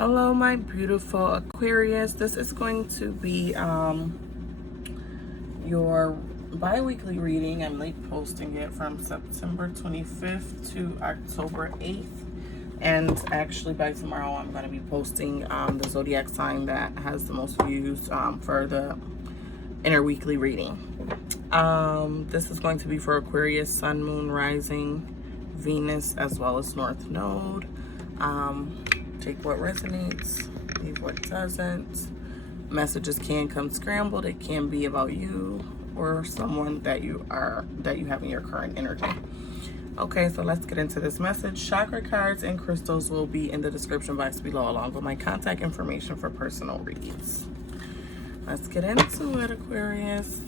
Hello, my beautiful Aquarius. This is going to be your bi-weekly reading. I'm late posting it from September 25th to October 8th. And actually by tomorrow I'm going to be posting the zodiac sign that has the most views for the interweekly reading. This is going to be for Aquarius, Sun, Moon, Rising, Venus, as well as North Node. Take what resonates, leave what doesn't. Messages can come scrambled. It can be about you or someone that you have in your current energy. Okay, so let's get into this message. Chakra cards and crystals will be in the description box below, along with my contact information for personal reads. Let's get into it, Aquarius.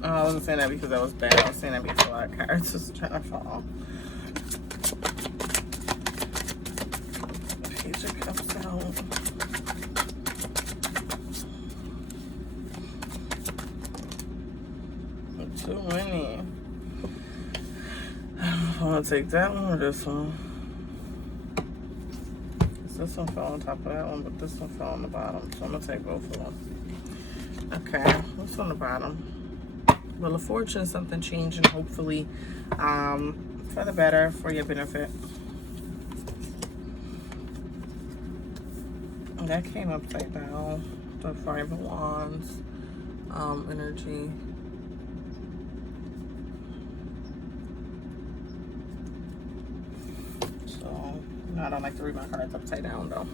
I wasn't saying that because that was bad. I was saying that because a lot of cards was trying to fall. Page of Cups out. Too many. I want to take that one or this one. This one fell on top of that one, but this one fell on the bottom. So I'm going to take both of them. Okay, what's on the bottom? Well, of fortune, something changing, hopefully, for the better, for your benefit. And that came upside down, the Five of Wands energy. So, I don't like to read my cards upside down, though.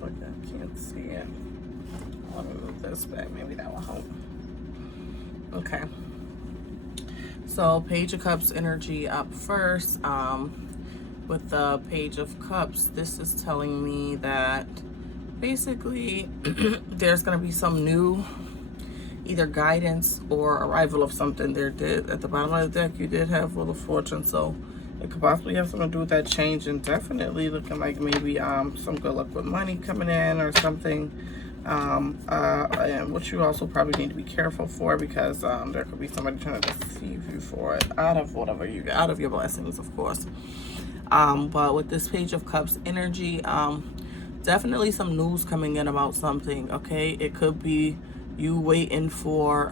I can't see it. Let me move this back. Maybe that will help. Okay. So Page of Cups energy up first. With the Page of Cups, this is telling me that basically there's going to be some new either guidance or arrival of something. There did at the bottom of the deck you did have Wheel of Fortune, so it could possibly have something to do with that change, and definitely looking like maybe some good luck with money coming in or something. And what you also probably need to be careful for, because there could be somebody trying to deceive you for it out of whatever you get, out of your blessings, of course. But with this Page of Cups energy, definitely some news coming in about something. Okay, it could be you waiting for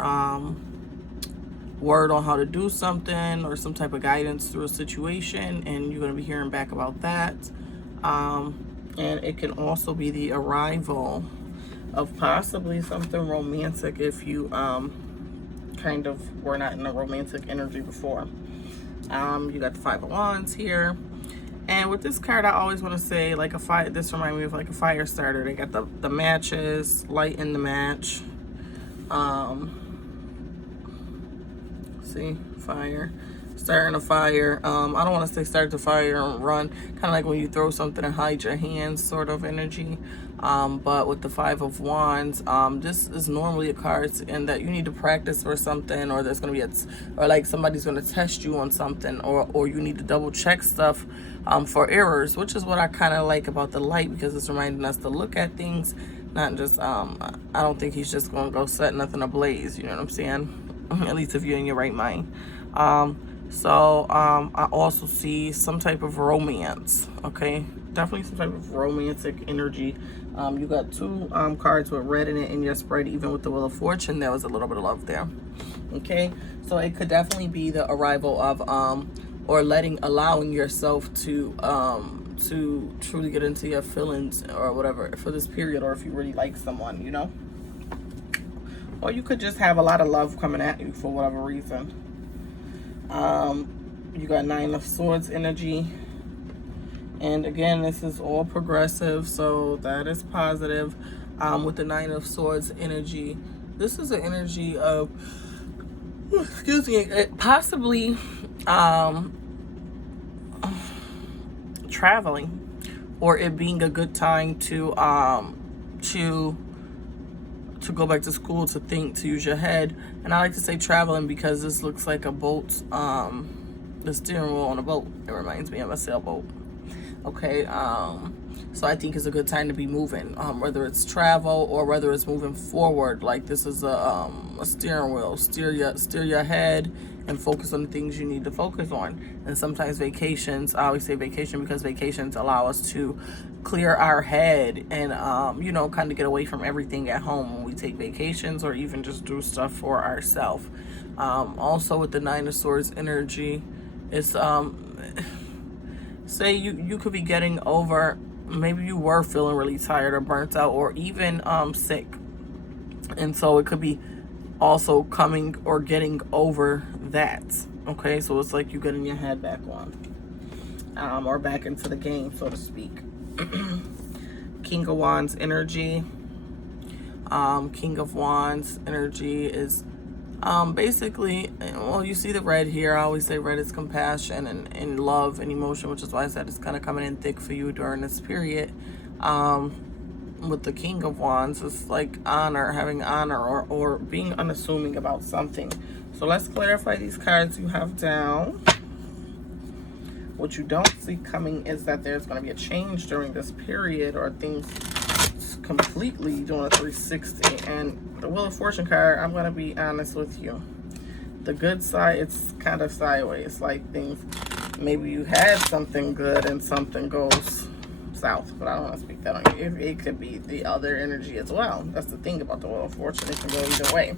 word on how to do something or some type of guidance through a situation, and you're going to be hearing back about that. And it can also be the arrival of possibly something romantic if you kind of were not in a romantic energy before. You got the Five of Wands here, and with this card I always want to say, like a fire, this reminds me of like a fire starter. They got the matches, light in the match. See, fire, starting a fire. I don't want to say start the fire and run, kind of like when you throw something and hide your hands sort of energy. But with the Five of Wands, this is normally a card in that you need to practice for something, or there's going to be or like somebody's going to test you on something, or you need to double check stuff for errors, which is what I kind of like about the light, because it's reminding us to look at things, not just I don't think he's just going to go set nothing ablaze, you know what I'm saying? At least if you're in your right mind. So I also see some type of romance. Okay, definitely some type of romantic energy. You got two cards with red in it in your spread. Even with the Wheel of Fortune, there was a little bit of love there. Okay, so it could definitely be the arrival of or allowing yourself to to truly get into your feelings or whatever for this period, or if you really like someone, you know. Or you could just have a lot of love coming at you for whatever reason. You got Nine of Swords energy. And again, this is all progressive, so that is positive. With the Nine of Swords energy, this is an energy of, excuse me, possibly traveling, or it being a good time to go back to school, to think, to use your head. And I like to say traveling because this looks like a boat, the steering wheel on a boat. It reminds me of a sailboat. Okay, so I think it's a good time to be moving, whether it's travel or whether it's moving forward. Like this is a steering wheel. Steer your head and focus on the things you need to focus on. And sometimes vacations, I always say vacation because vacations allow us to clear our head and, you know, kind of get away from everything at home when we take vacations, or even just do stuff for ourselves. Also with the Nine of Swords energy, it's, say you could be getting over, maybe you were feeling really tired or burnt out, or even sick. And so it could be also coming or getting over that. Okay, so it's like you getting your head back on, or back into the game, so to speak. King of Wands energy. King of Wands energy is basically, well, you see the red here. I always say red is compassion and love and emotion, which is why I said it's kind of coming in thick for you during this period. With the King of Wands, it's like honor, having honor, or being unassuming about something. So let's clarify these cards you have down. What you don't see coming is that there's going to be a change during this period, or things completely doing a 360. And the Wheel of Fortune card, I'm going to be honest with you. The good side, it's kind of sideways. Like things, maybe you had something good and something goes south, but I don't want to speak that on you. It could be the other energy as well. That's the thing about the Wheel of Fortune. It can go either way.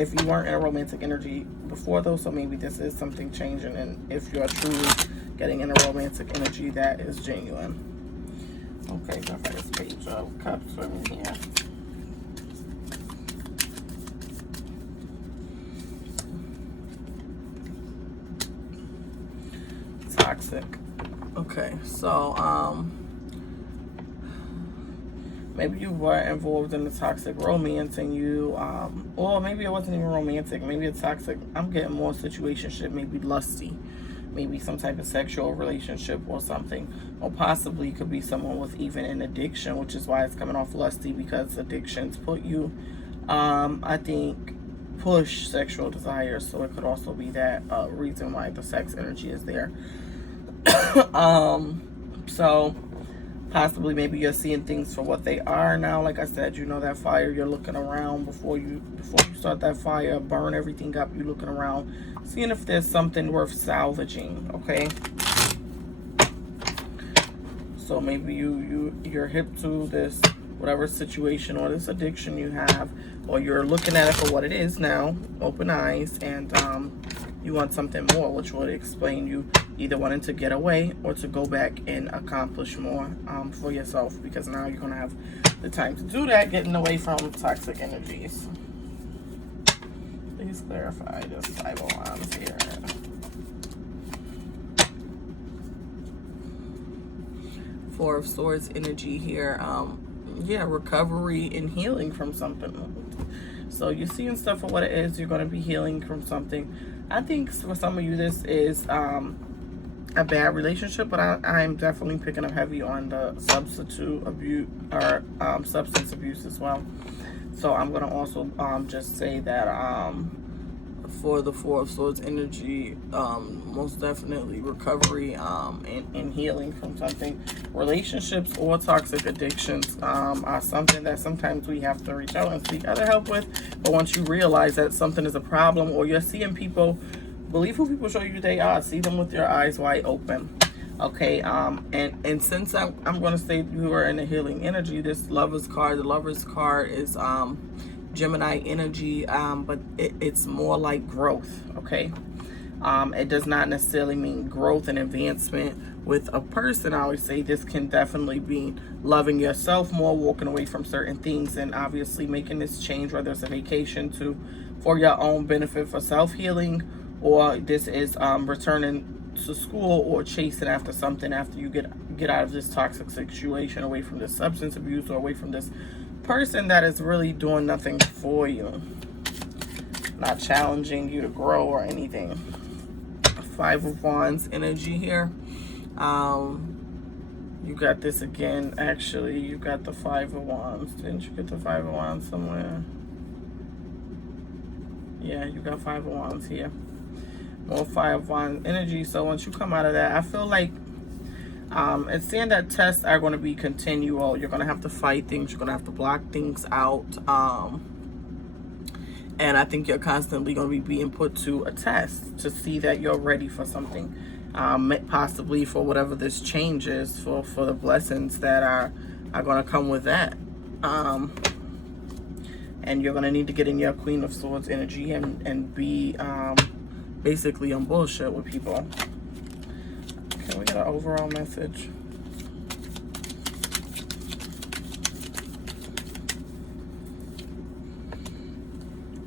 If you weren't in a romantic energy before though, so maybe this is something changing, and if you're truly getting in a romantic energy, that is genuine. Okay, so I this page of cups for me here. Toxic. Okay, so maybe you were involved in a toxic romance, and you, or maybe it wasn't even romantic. Maybe it's toxic. I'm getting more situationship, maybe lusty, maybe some type of sexual relationship or something. Or possibly it could be someone with even an addiction, which is why it's coming off lusty, because addictions put you, I think, push sexual desires. So it could also be that reason why the sex energy is there. So possibly maybe you're seeing things for what they are now. Like I said, you know, that fire, you're looking around before you start that fire, burn everything up. You're looking around, seeing if there's something worth salvaging. Okay, so maybe you're hip to this whatever situation or this addiction you have, or you're looking at it for what it is now, open eyes, and you want something more, which would explain you either wanting to get away or to go back and accomplish more for yourself, because now you're going to have the time to do that, getting away from toxic energies. Please clarify this 5 of Wands here. Four of Swords energy here. Yeah, recovery and healing from something. So you're seeing stuff for what it is. You're going to be healing from something. I think for some of you this is a bad relationship, but I'm definitely picking up heavy on the substitute abuse or substance abuse as well. So I'm going to also just say that for the Four of Swords energy, most definitely recovery and healing from something. Relationships or toxic addictions are something that sometimes we have to reach out and seek other help with. But once you realize that something is a problem, or you're seeing people, believe who people show you they are. See them with your eyes wide open. Okay, and since I'm going to say you are in a healing energy, this Lover's card, the Lover's card is Gemini energy, but it's more like growth. Okay, It does not necessarily mean growth and advancement with a person. I always say this can definitely be loving yourself more, walking away from certain things, and obviously making this change, whether it's a vacation for your own benefit for self-healing, or this is returning to school or chasing after something after you get out of this toxic situation, away from this substance abuse, or away from this person that is really doing nothing for you, not challenging you to grow or anything. Five of Wands energy here. You got this again. Actually, you got the Five of Wands. Didn't you get the Five of Wands somewhere? Yeah, you got Five of Wands here. More Five of Wands energy. So once you come out of that, I feel like it's saying that tests are going to be continual. You're going to have to fight things. You're going to have to block things out. And I think you're constantly going to be being put to a test to see that you're ready for something. Possibly for whatever this change is, for the blessings that are going to come with that. And you're going to need to get in your Queen of Swords energy and be basically on bullshit with people. Okay, we got an overall message.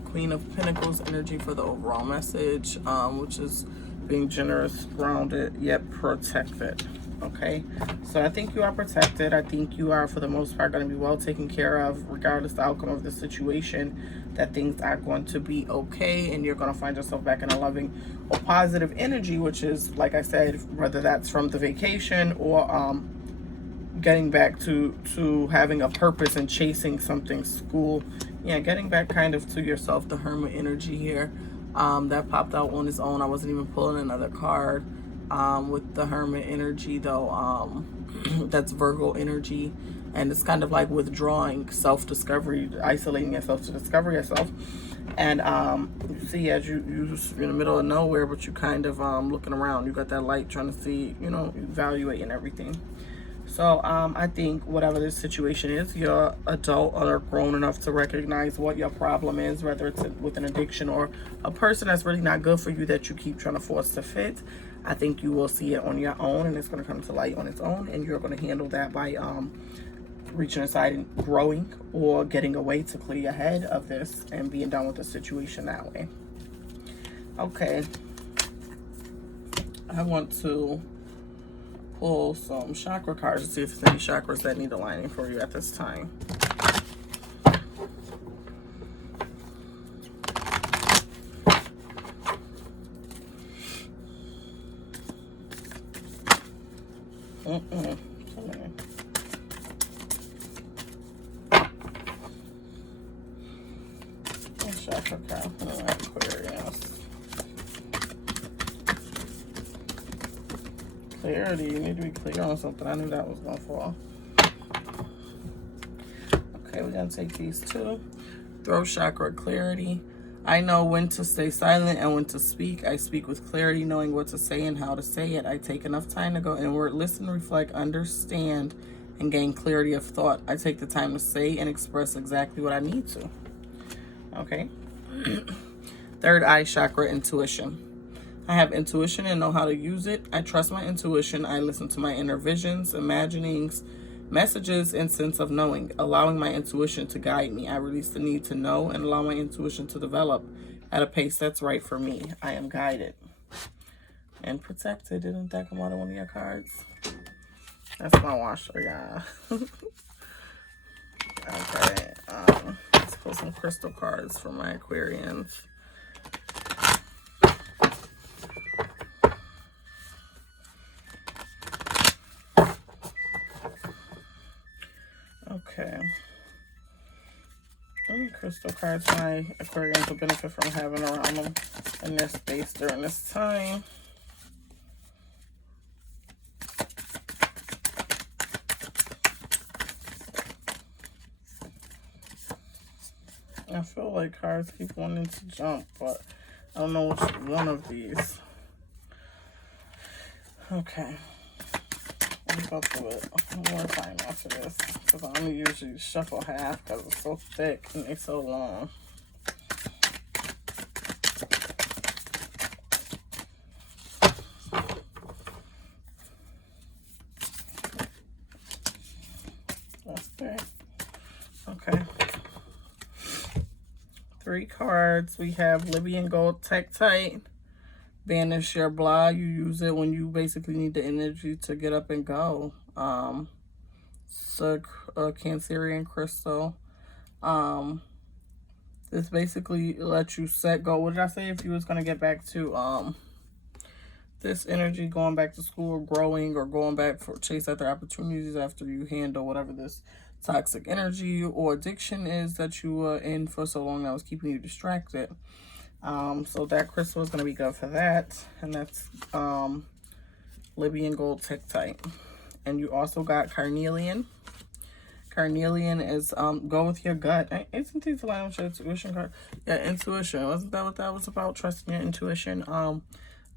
Queen of Pentacles energy for the overall message, which is being generous, grounded, yet protected. Okay, so I think you are protected. I think you are, for the most part, going to be well taken care of, regardless the outcome of the situation, that things are going to be okay, and you're going to find yourself back in a loving or positive energy, which is, like I said, whether that's from the vacation or getting back to having a purpose and chasing something, school. Yeah, getting back kind of to yourself, the Hermit energy here. That popped out on its own. I wasn't even pulling another card with the Hermit energy, though. That's Virgo energy, and it's kind of like withdrawing, self-discovery, isolating yourself to discover yourself. And you see, as you're in the middle of nowhere, but you kind of looking around. You got that light, trying to see, evaluating everything. So I think whatever this situation is, you're adult or grown enough to recognize what your problem is, whether it's with an addiction or a person that's really not good for you that you keep trying to force to fit. I think you will see it on your own, and it's going to come to light on its own, and you're going to handle that by reaching aside and growing, or getting away to clear your head of this and being done with the situation that way. Okay. I want to pull some chakra cards to see if there's any chakras that need aligning for you at this time. Chakra card for Aquarius. Clarity, you need to be clear on something. I knew that was going to fall. Okay, we're going to take these two. Throat chakra, clarity. I know when to stay silent and when to speak. I speak with clarity, knowing what to say and how to say it. I take enough time to go inward, listen, reflect, understand, and gain clarity of thought. I take the time to say and express exactly what I need to. Okay. Third eye chakra, intuition. I have intuition and know how to use it. I trust my intuition. I listen to my inner visions, imaginings, messages, and sense of knowing, allowing my intuition to guide me. I release the need to know and allow my intuition to develop at a pace that's right for me. I am guided and protected. Didn't that come out of one of your cards? That's my washer, yeah. Okay, let's pull some crystal cards for my Aquarians. Okay. Any crystal cards my Aquarians will benefit from having around them in their space during this time. I feel like cards keep wanting to jump, but I don't know which one of these. Okay. I'll go through it one more time after this, because I only usually shuffle half because it's so thick and they're so long. Okay. 3 cards. We have Libyan gold tektite. Banish your blah. You use it when you basically need the energy to get up and go. So, Cancerian crystal. This basically lets you set go. What did I say? If you was going to get back to this energy, going back to school, growing, or going back for chase after opportunities after you handle whatever this toxic energy or addiction is that you were in for so long that was keeping you distracted. So that crystal is going to be good for that. And that's Libyan gold tektite. And you also got Carnelian. Carnelian is go with your gut. Isn't these the language of intuition card? Yeah, intuition. Wasn't that what that was about? Trusting your intuition.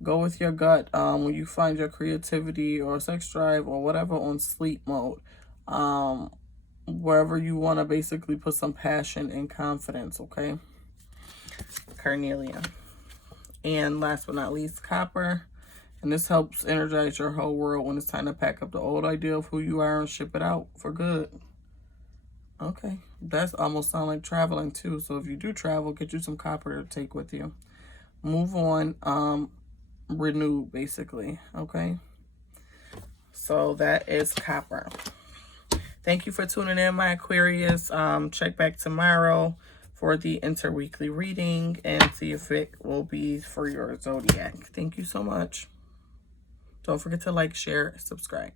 Go with your gut. When you find your creativity or sex drive or whatever on sleep mode. Wherever you want to basically put some passion and confidence, okay? Carnelian. And last but not least, copper. And this helps energize your whole world when it's time to pack up the old idea of who you are and ship it out for good. Okay. That's almost sound like traveling too. So if you do travel, get you some copper to take with you. Move on. Renew, basically. Okay. So that is copper. Thank you for tuning in, my Aquarius. Check back tomorrow for the interweekly reading and see if it will be for your zodiac. Thank you so much. Don't forget to like, share, subscribe.